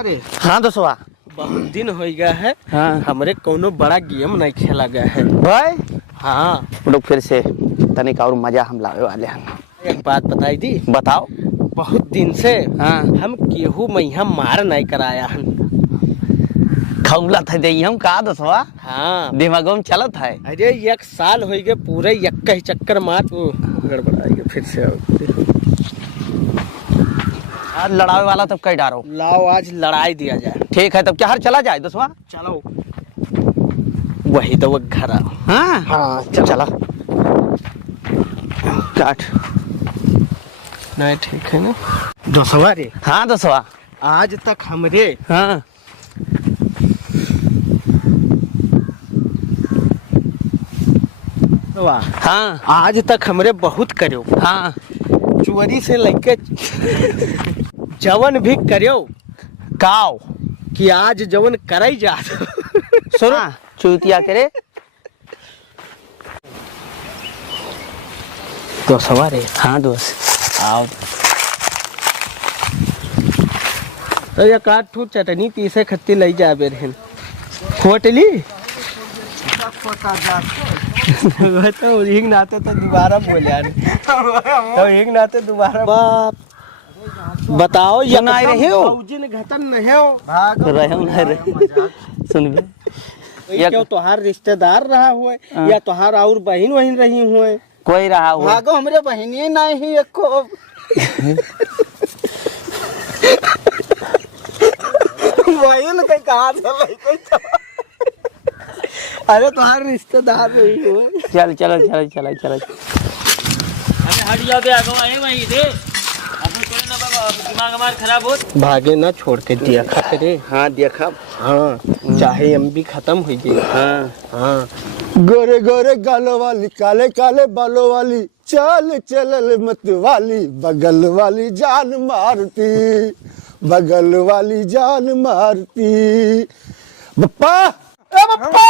अरे हाँ दोस्तवा, बहुत दिन हो गया है। हाँ हमरे कोनो बड़ा गेम नहीं खेला गया है भाई। हाँ लोग फिर से तनिक और मजा हम लावे वाले हैं। एक बात बताई दी, बताओ। बहुत दिन से हाँ हम केहू मैया मार नहीं कराया हन। खौला था दे हम का दोस्तवा, हाँ दिमागों में चलत है। अरे एक साल हो गए पूरे यक्का ही चक्कर मार गड़बड़ाएंगे फिर से। आज लड़ावे वाला तब कई डारो। लाओ आज लड़ाई दिया जाए। ठीक है तब क्या हर चला जाए दोस्तवा। चलो वही तो वो घर आओ। हाँ हाँ चला काट। नहीं ठीक है ना दोस्तवा रे। हाँ दोस्तवा। आज तक हमरे हाँ हाँ आज तक हमरे बहुत करो। हाँ चोरी से लेके जवन भी करो काव कि आज जवन कराई जा। सुनो चूतिया करे तो सवारे हाँ दोस्त आओ तो ये काट ठूट चटनी पीसे खत्ती लई जा बेरहन होटली तो हिंग नाते तो दोबारा बोले यार तो हिंग नाते दोबारा बाप बताओ ये सुनाई रही हो? फौजिन घटन नहीं हो रहे नहीं रहे सुन बे ये क्यों तोहार रिश्तेदार रहा हुए या तोहार और बहन वहीन रही हुए कोई रहा हुआ भागो हमरे बहनी नहीं एको बहन कहीं कहाँ से कोई अरे तुम्हारे रिश्तेदार नहीं हुए। चल चलो चलो चलो चलो अरे हट जाओ बे आगो आए वही दे अपन कोई ना बाबा दिमाग हमारा खराब हो। भागे ना छोड़ के दिया खा रे। हाँ देखा हाँ चाहे हम भी खत्म हो गए। हाँ हाँ गोरे गोरे गालों वाली काले काले बालों वाली चाल चलल मत वाली बगल वाली जान मारती बगल वाली जान मारती। बप्पा ए बप्पा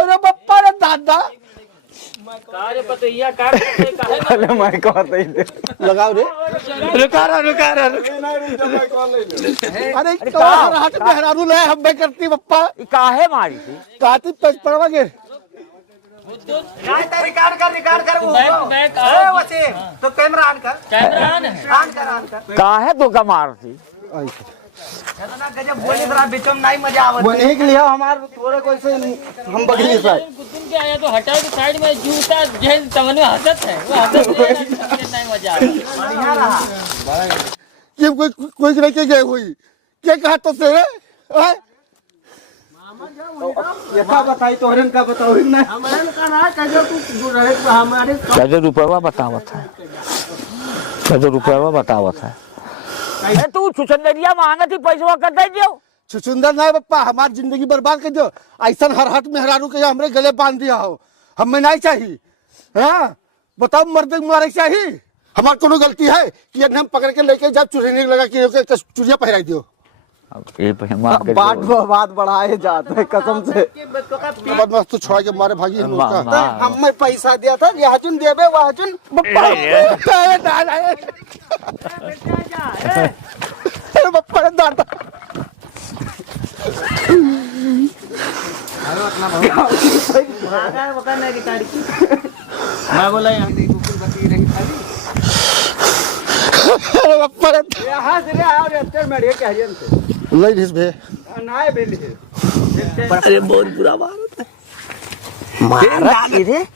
अरे बप्पा रे दादा कारे पतैया काट के काहे अरे मैं कहते ही लगाओ रे। रुका अरे कहाँ हाथ मेहरारू ले हम बे करती बप्पा काहे मारी थी काती पड़वा गे बैक आओ तो कैमरा ऑन कर। कैमरा ऑन है। काहे तो का मार थी गजब बोले जरा बीचम नहीं मजा आवत बोलने के लिए हमारे थोड़े कोई से हम बगली से कुछ के आया तो हटाओ तो साइड में जूता जेल तवन में हंसत है वो हंसत नहीं मजा आ बढ़िया रहा। ये कोई लेके गए हुई क्या कहा तो तेरे ये का बताई तोहरन का बताओ ना हमरन का ना कजो तू रहे हमारे कैसे रुपया बतावत है कैसे रुपया बतावत है अरे तू छुछंदरिया मांगा थी पैसा कर दे जो छुछुंदर नहीं बप्पा हमारी जिंदगी बर्बाद कर दो ऐसा हर हाथ मेहरारू के हमरे गले बांध दिया हो हमें नहीं चाहिए। हाँ बताओ मर्द मारे चाहिए हमार कोनो गलती है कि हम पकड़ के लेके जब चुरी नहीं लगा कि चुरिया पहराई दियो। ये बात बढ़ाए जाते हैं कसम से बदमाश तो छोड़ के मारे भागी हमें पैसा दिया था याजुन देबे वाजुन बप्पा रे दादा मैं बोला यहाँ बप्पा रे यहाँ से और अंतर में रे कह जन से लेडीज भे नाय बेली अरे बहुत बुरा मारत है मारत रे।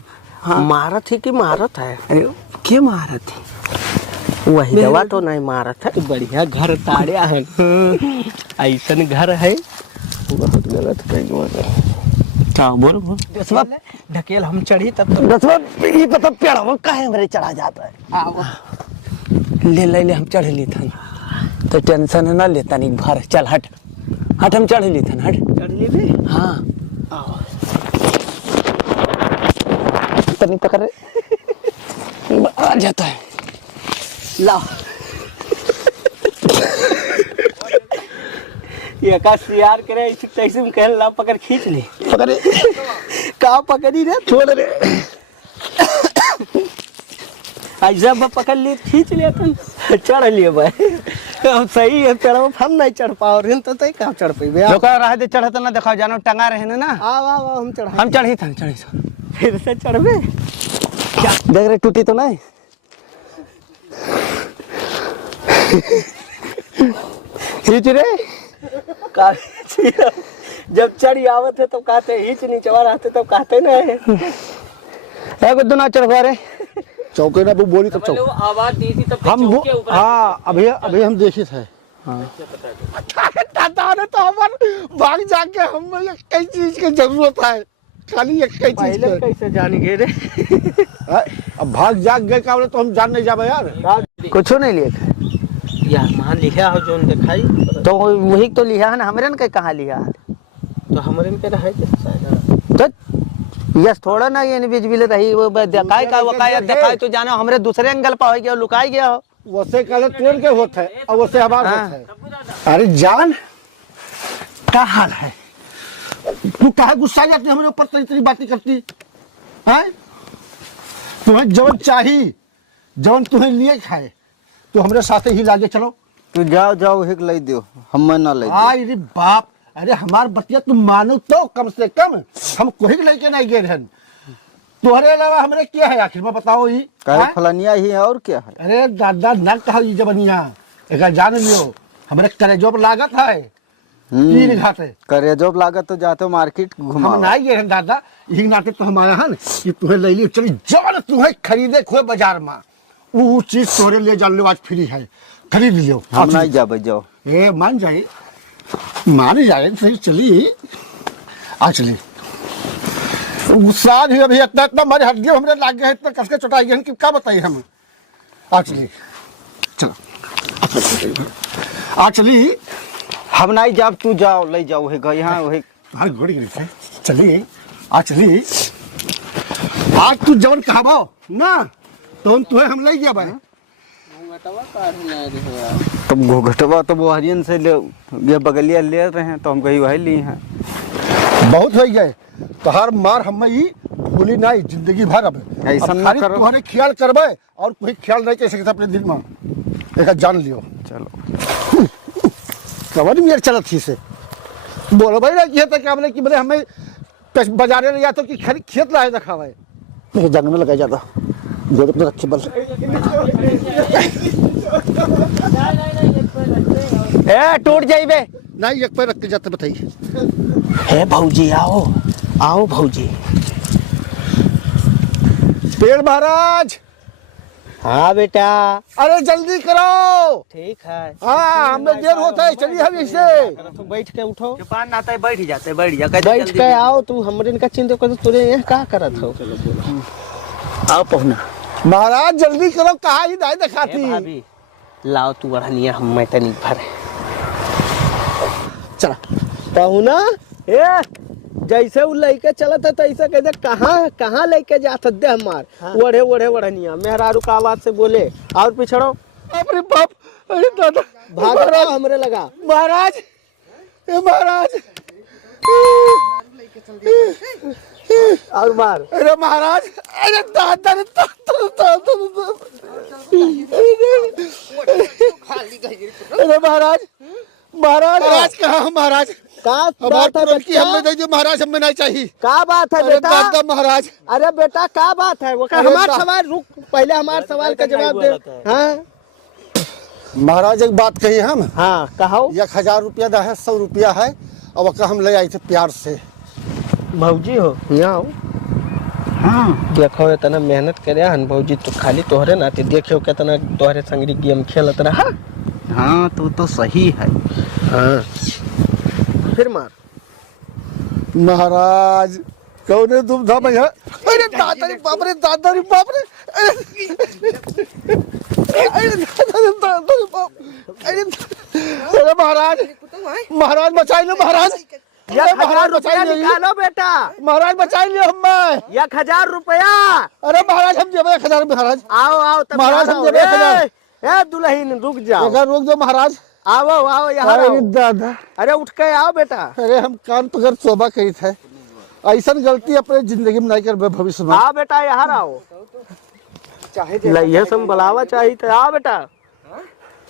हाँ मारत है कि मारत है। अरे के मारत है वही दवा तो नहीं मारत है। बढ़िया घर ताड़िया है ऐसन घर है बहुत गलत कहीं हाँ बोल बोल ढकेल हम चढ़ी तब तो दसवा ये पता पेड़ काहे हमरे चढ़ा जाता है ले हम चढ़ ली था तो टेंशन ना लेता नहीं भर चल हट हट हम चढ़ ली था हट चढ़ ली भी। हाँ तनी पकड़ आ जाता है ला ये का सियार करे कैसे में कह ला पकड़ खींच ले पकड़े का पकड़ी रे छोड़ रे ऐसा पकड़ ले खींच ले चढ़ लिए भाई अब सही है पेड़वा हम नहीं चढ़ पाओ रहे तो तय कहाँ चढ़ पाइबे लोग रहे दे चढ़त ना देखा जानो टंगा रहे ना आओ आओ आओ, हम चढ़ी था फिर से चढ़बे देख रहे टूटी तो नहीं खींच रे जब चढ़ी आवत है तो कहते हिच नीचे रहते तब कहते ना है गुद्दू ना चढ़वा रे चौके ना वो बोली तब पहले चौक वो आवाज दी थी तब हम चौके ऊपर हाँ अभी अभी हम देखे थे दादा ने तो हमारे भाग जाके हम कई चीज की जरूरत है खाली एक कई चीज पहले के कैसे जान गए रे अब भाग जाग गए का बोले तो हम जान नहीं जाबे यार कुछ नहीं लिया यार वहाँ लिखा हो जो दिखाई तो वही तो लिया है ना हमरे ने कहाँ लिया है तो हमारे में रहा है कि तो यस थोड़ा ना ये बिजबिल रही वो दिखाई का वकाया दिखाई तो जानो हमरे दूसरे एंगल पर हो गया लुकाई गया हो वैसे कहले ट्रेन के होते है और वैसे हमारे होते है अरे जान क्या हाल है तू काहे गुस्सा जाती हमारे ऊपर तरी तरी बातें करती है तुम्हें जवन चाहिए जवन तुम्हें लिए खाए तो हमारे साथ ही लागे चलो तू जाओ जाओ हिक ले दियो हम ना ले आई रे बाप अरे हमार बतिया तुम मानो तो कम से कम हम कोई लेके नहीं गए रहन तुम्हारे अलावा हमने क्या है आखिर में बताओ ही कहे फलानिया ही है और क्या है अरे दादा न कहा जबनिया एक जान लियो हमारे कलेजों पर लागत है तीन घाटे करे जॉब लागत तो जाते मार्केट हम घुमा नहीं गए हैं दादा यही नाते तो हमारा है कि तुम्हें ले लियो चली जब तुम्हें खरीदे खोए बाजार में वो चीज तोरे ले जान लो आज फ्री है खरीद लियो हम नहीं जाबे जाओ ए मान जाए मान जाए सही चली आ चली गुस्सा ही अभी इतना इतना मारे हट गए हमने लाग गए इतना कस के चटाई गए कि क्या बताइए हम आ चली चलो आ चली हम नहीं जाब तू जाओ ले जाओ है यहाँ वही हाँ घोड़ी गई थे चली आ चली आज तू जवन कहाबो ना तो तुम्हें हम ले गया भाई तुम घोघटवा तो वो हरियन से ले ये बगलिया ले रहे हैं तो हम कहीं वही लिए हैं बहुत हो गए तो हर मार हम ही भूली नहीं जिंदगी भर अब ऐसा अब ना खाली करो। तुम्हारे ख्याल करबे और कोई ख्याल नहीं कर सकता अपने दिल में एक जान लियो चलो समझ में चलत थी से बोलो भाई ना किया था क्या बोले कि बोले हमें बाजारे ले जाते कि खरी खेत लाए दिखावे नहीं जंग में लगा जाता गोद पे रखे बल ए टूट जाइबे नहीं एक पैर रख के जाते बताइए है भौजी आओ आओ भौजी पेड़ महाराज हाँ बेटा अरे जल्दी करो ठीक है हाँ हमें देर होता है चलिए हम इससे तो बैठ के उठो पान आता है बैठ जाते बैठ जा बैठ के आओ तू हमरे इनका चिंता कर तुरे यहाँ क्या करत हो आओ पहुना महाराज जल्दी करो कहा ही दाई दिखाती भाभी लाओ तू बढ़निया हम मैं तनी भर चला पहुना ए जैसे वो लइके चलत है तैसे कहते कहाँ कहाँ लेके जात दे हमार ओढ़े ओढ़े ओढ़निया मेहरारू का आवाज से बोले और पिछड़ो अरे बाप अरे दादा भाग रहा हमरे लगा महाराज ए महाराज और मार अरे महाराज अरे दादा रे अरे महाराज महाराज महाराज कहाँ महाराज का हमारे बात है पुरनकी हमें बच्चा दे दो महाराज हमें नहीं चाहिए का बात है अरे बेटा दादा महाराज अरे बेटा का बात है वो अरे हमार बा- सवाल रुक पहले हमारे सवाल का जवाब दे हाँ महाराज एक बात कही हम हाँ कहो 1000 रुपया दा है 100 रुपया है अब का हम ले आए थे प्यार से भौजी हो यहाँ आओ हाँ देखो इतना मेहनत करे हन भौजी तो खाली तोहरे नाते देखो कितना तोहरे संगरी गेम खेलत रहा हाँ तो सही है हाँ फिर मार महाराज कौन तुम था भैया अरे दादा रे बाप रे दादा रे बाप रे अरे दादा रे बाप अरे महाराज महाराज बचाई लो महाराज हजार रुपया निकालो बेटा महाराज बचाई लियो हमें 1000 रुपया अरे महाराज हम जेबे 1000 महाराज आओ आओ तब महाराज, हम देबे 1000। ए दुल्हन रुक जाओ अगर रोक दो महाराज आओ आओ यहाँ अरे आओ। दादा अरे उठ के आओ बेटा अरे हम कान पकड़ तौबा कही थे ऐसा गलती अपने जिंदगी में नहीं कर भविष्य में आओ बेटा यहाँ आओ चाहे सब बुलावा चाहिए तो आओ बेटा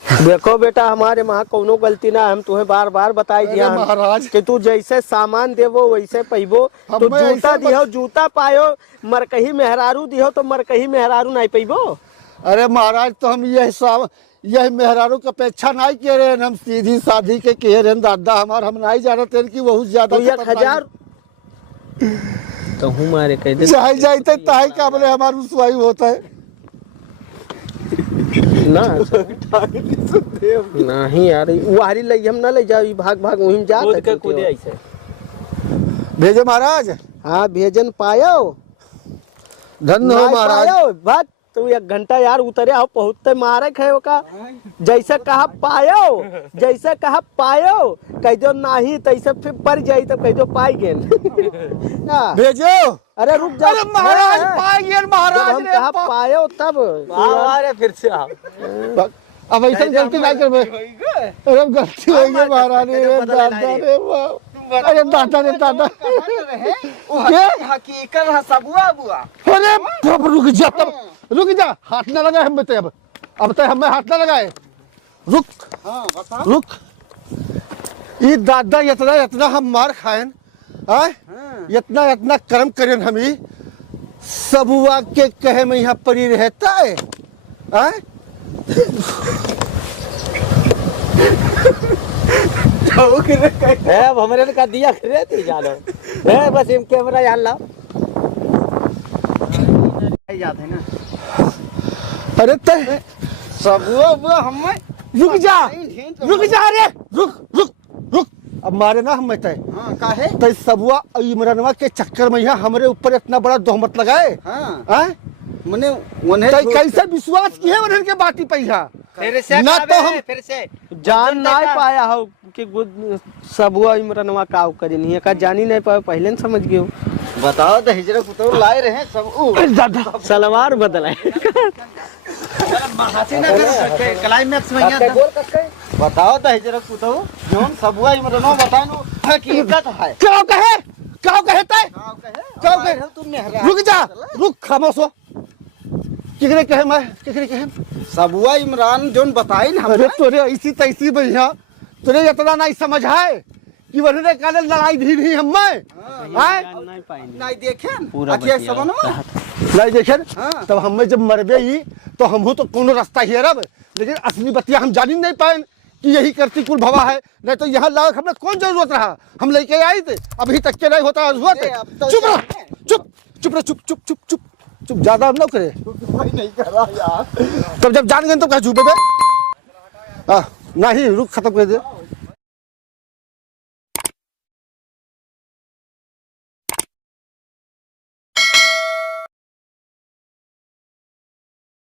देखो बेटा, हमारे वहाँ कोनो गलती ना, हम तुम्हें बार बार बताई दिया अरे महाराज। कि तू जैसे सामान देवो वैसे पैबो। हम तो मैं जूता ऐसे दिहो जूता पायो, मरकही मेहरारू दिहो तो मरकही मेहरारू नहीं पैबो। अरे महाराज, तो हम यह मेहरारू की अपेक्षा नहीं किए रहे, हम सीधी साधी के कह रहे दादा हमार, हम नहीं जानते कि बहुत ज्यादा तो 1,000 तो हमारे कह दे चाहे जाते ताही का बोले हमारा रुसवाई होता है। ना नहीं यार, वारी लई हम ना ले जाओ, भाग भाग वहीं जा कूद के कूदे ऐसे। भेजो महाराज। हाँ भेजन पायो, धन्य हो नहीं महाराज। पायो बात तू 1 घंटा यार उतरे आओ, पहुँचते मारे है का। जैसे कहा पायो, जैसे कहा पायो, कह दो नहीं तैसे फिर पड़ जाई तो कह दो पाई गेल। भेजो। अरे रुक जा, अरे महाराज पाए गए जब महाराज हम रे, कहा पायो तब अरे फिर से आओ। अब ऐसा गलती नहीं करबे। अरे गलती हो गई महाराज रे, दादा रे वाह। अरे दादा रे दादा, हकीकत है सबुआ बुआ। अरे बाप, रुक जा तब, रुक जा, हाथ ना लगाए हम पे अब तक हमें हाथ ना लगाए। रुक। हाँ बता। रुक। ये दादा इतना इतना हम मार खाएं, इतना इतना कर्म करें हम ही सबुआ के कहे में यहाँ परी रहता है। अब हमरे का दिया खरे थे जानो है, बस इन कैमरा यार ला जाते हैं ना अरे ते सबुआ बुआ हमें। रुक जा, रुक जा रे, रुक रुक रुक। अब मारे ना हम तय। हाँ काहे? तो सबुआ इमरानवा के चक्कर में यहाँ हमारे ऊपर इतना बड़ा तोहमत लगाए। हाँ मने उन्हें तो कैसे विश्वास किए उन्हें के बाती पे यहाँ फिर से ना तो हम फिर से जान नहीं पाया हो कि सबुआ इमरानवा का करी नहीं है का, जानी नहीं पाया पहले न समझ गए हो। बताओ तो हिजरा कुतो लाए रहे सब दादा सलवार बदलाए क्लाइमैक्स में बताओ तो हिजरा कुतो जोन सबुआ इमरानो बतानो हकीकत है। क्या कहे तय क्या कहे तुम मेहरा रुक जा, रुक खामोश हो। किकरे कहे मैं किकरे कहे सबुआ इमरान जोन बताई ना अरे तोरे ऐसी तैसी भैया, तोरे इतना नहीं समझ है कि वरने काले लड़ाई धी भी हम नहीं देखे पूरा नहीं देखे हाँ। तब हमें जब मरबे ही तो हम तो कोनो रास्ता हेरब, लेकिन असली बतिया हम जानी नहीं पाए कि यही करती कुल भवा है। नहीं तो यहाँ लाख हमें कौन जरूरत रहा, हम लेके आए थे, अभी तक के नहीं होता जरूरत। चुप रहो, चुप चुप रहो, चुप चुप चुप चुप चुप, ज्यादा हम ना करे नहीं कर रहा यार। तब जब जान गए तो कहा झूठे पे नहीं रुक खत्म कर दे।